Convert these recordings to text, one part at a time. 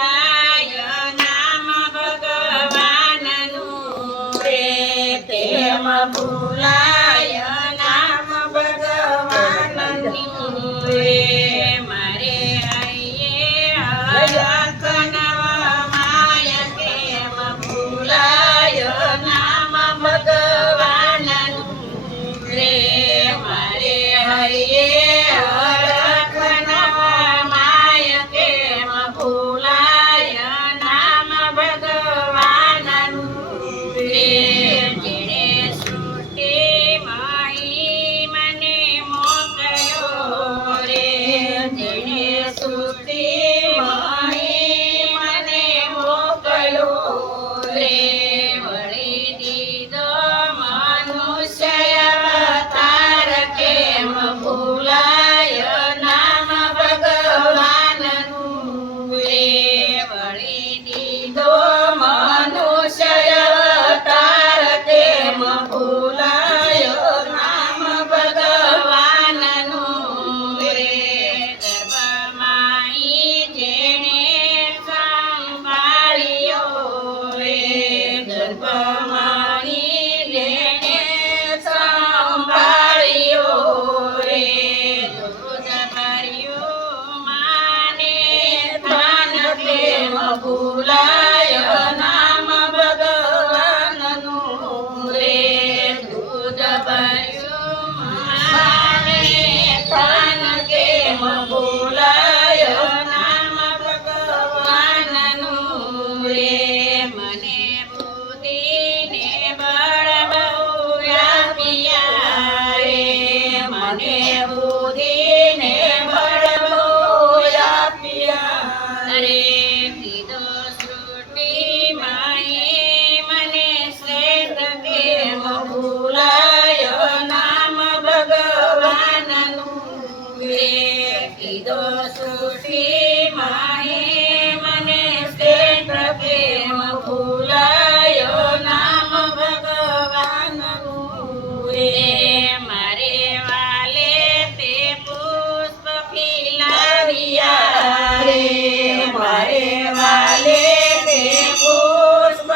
ભૂલાય નામ ભગવાનનું રે તેમ ભૂલાય નામ ભગવાનનું રે મારે હૈયે હરખ નવમાય કેમ ભૂલાય નામ ભગવાનનું રે મારે હૈયે હરખ નવમાય કેમ ભૂલાય નામ ભગવાનનું રે જેણે સૃષ્ટિમાં મને મોકલ્યો રે જેણે સૃષ્ટિમાં મને મોકલ્યો રે વળી દીધો મનુષ્ય અવતાર કેમ ભૂલાય નામ ભગવાનનું રે વળી દીધો મનુષ્ય અવતાર કેમ ભૂલાય નામ ભગવાનનું રે ગર્ભમાઈ જેણે સંભાળ્યો રે ગર્ભમાઈ જેણે સંભાળ્યો રે દૂધ ભર્યું માને થાન કેમ ભૂલાય નામ ભગવાનનું રે દૂધ ભર્યું માને થાન કેમ ભૂલાય નામ ભગવાનનું રે મને બુદ્ધિને બળ બહુ આપ્યા રે મને બુદ્ધિને બળ બહુ આપ્યા રે કીધો સૃષ્ટિમાં મને શ્રેષ્ઠ કેમ ભૂલાય નામ ભગવાનનું રે કીધો સૃષ્ટિમાં મને શ્રેષ્ઠ કેમ ભૂલાય નામ ભગવાનનું રે મારે વાલે તે પુષ્પ ખીલાવ્યા રે મારે વાલે તે પુષ્પ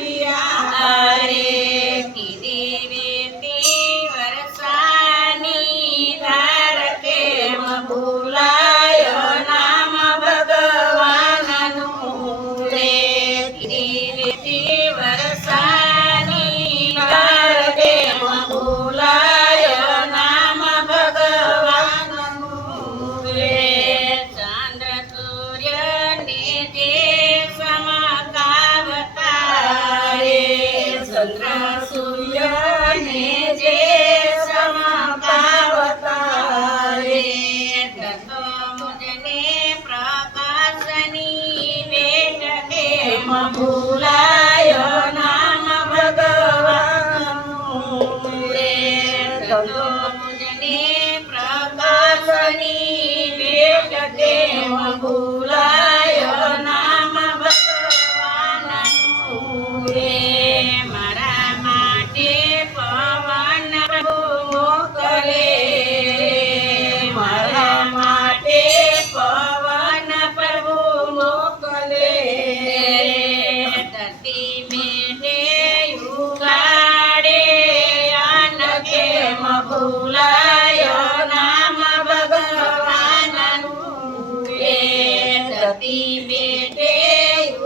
ખીલાવ્યા રે કીધી વેતી વરસાની ધાર કેમ ભૂલાય નામ ભગવાનનું રે કીધી વેતી વરસાની ધાર કેમ ભૂલાય નામ ભગવાનનું રે ચંદ્ર સૂર્યને જે સમકાવતા રે ચંદ્ર સૂર્યને જે સમકાવતા રે ધરતો મુજને પ્રકાશની ભેટ કેમ ભૂલાય નામ ભગવાનનું રે ધરતો મુજને પ્રકાશની ભેટ કેમ ભૂલાય નામ ભગવાનનું રે મારા માટે પવન પ્રભુ મોકલે મારા માટે પવન પ્રભુ મોકલે ધરતી મેને ઉગાડે આન કેમ ભૂલાય નામ ભગવાનનું રે ધરતી મેને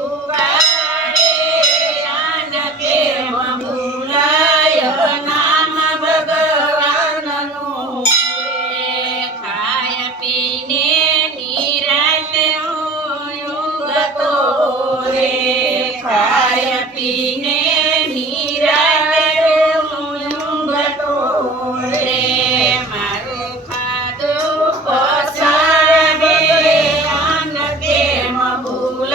ઉગાડે આન કેમ ભૂલાય નામ ભગવાનનું રે ખાય પીને નિરાશ ઊંઘતો રે ખાય પીને નિરાશ ઊંઘતો રે મારું ખાધું પસાવે આન કેમ ભૂલાય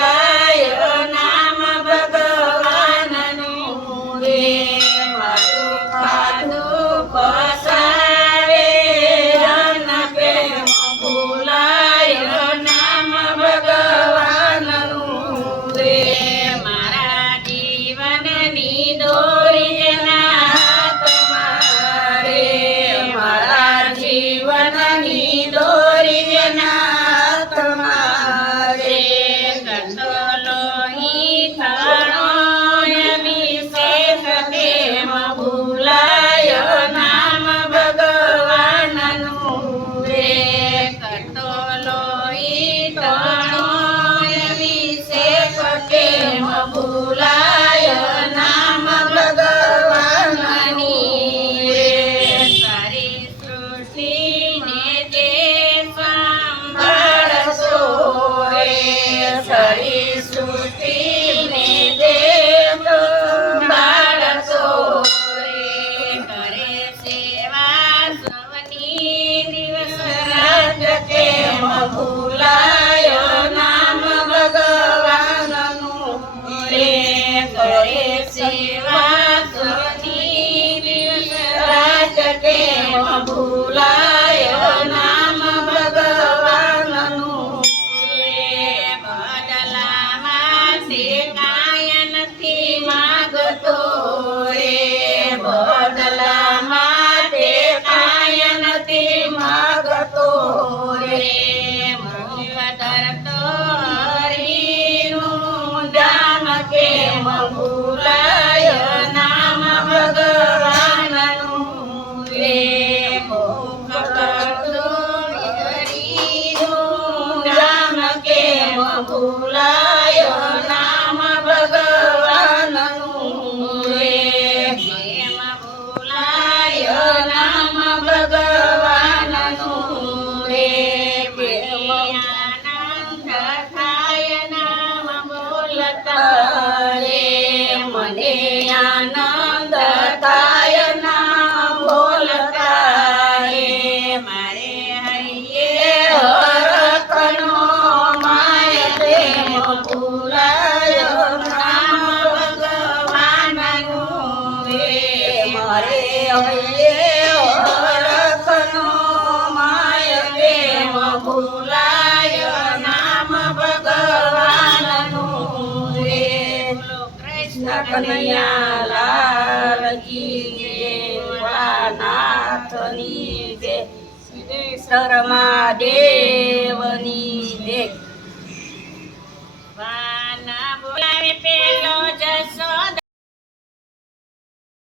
ભૂલાયો નામ ભગવાનનું રે પ્રેમ ભૂલાયો નામ ભગવાનનું રે પ્રેમ આનંદ થાય નામ બોલતા રે મને આનંદ થાય નામ બોલતા રે મારે હૈયે હરખનો માય પ્રેમ ભૂલાયો નામ ભગવાનનું રે મારે હૈયે હરખનો માય પ્રેમ ભૂલાયો નામ ભગવાનનું રે કૃષ્ણ કનૈયા લાલ કી જય ભોળાનાથની જય સિદ્ધેશ્વર મહાદેવની જય